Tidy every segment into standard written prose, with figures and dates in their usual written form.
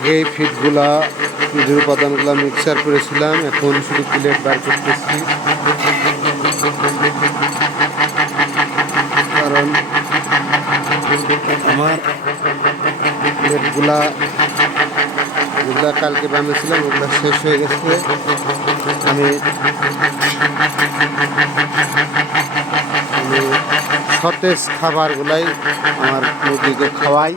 আগে ফিডের উপাদানগুলো মিক্সার করেছিলাম, এখন শুধু প্লেট বার করতেছি। কারণ আমার প্লেটগুলা যেগুলা কালকে বানিয়েছিলাম ওগুলো শেষ হয়ে গেছে। আমি সতেজ খাবারগুলাই আমার মুরগিকে খাওয়াই।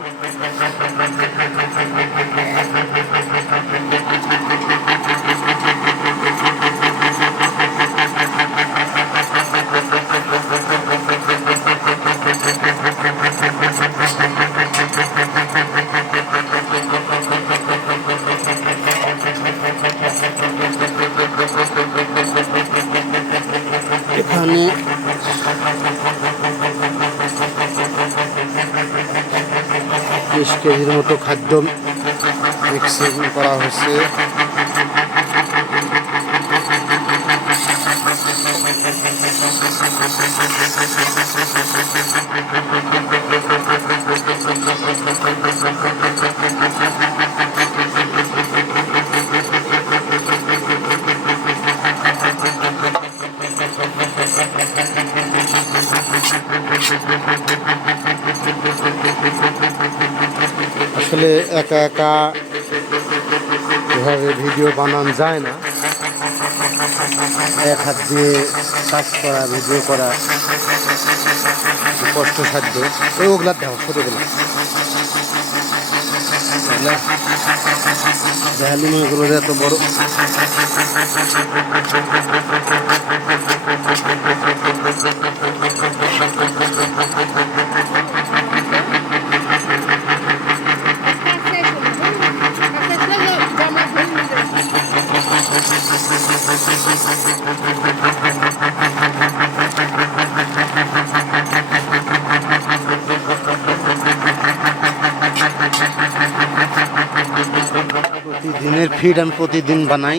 এখানে 20 কেজির মতো খাদ্য মিক্সিং করা হয়েছে। আসলে একা একা এভাবে ভিডিও বানানো যায় না, এক হাত দিয়ে কাজ করা, ভিডিও করা কষ্টসাধ্য। ওগুলা দেখো ছোটোগুলো দেখালি এগুলো এত বড়। প্রতিদিনের ফিড আমি প্রতিদিন বানাই।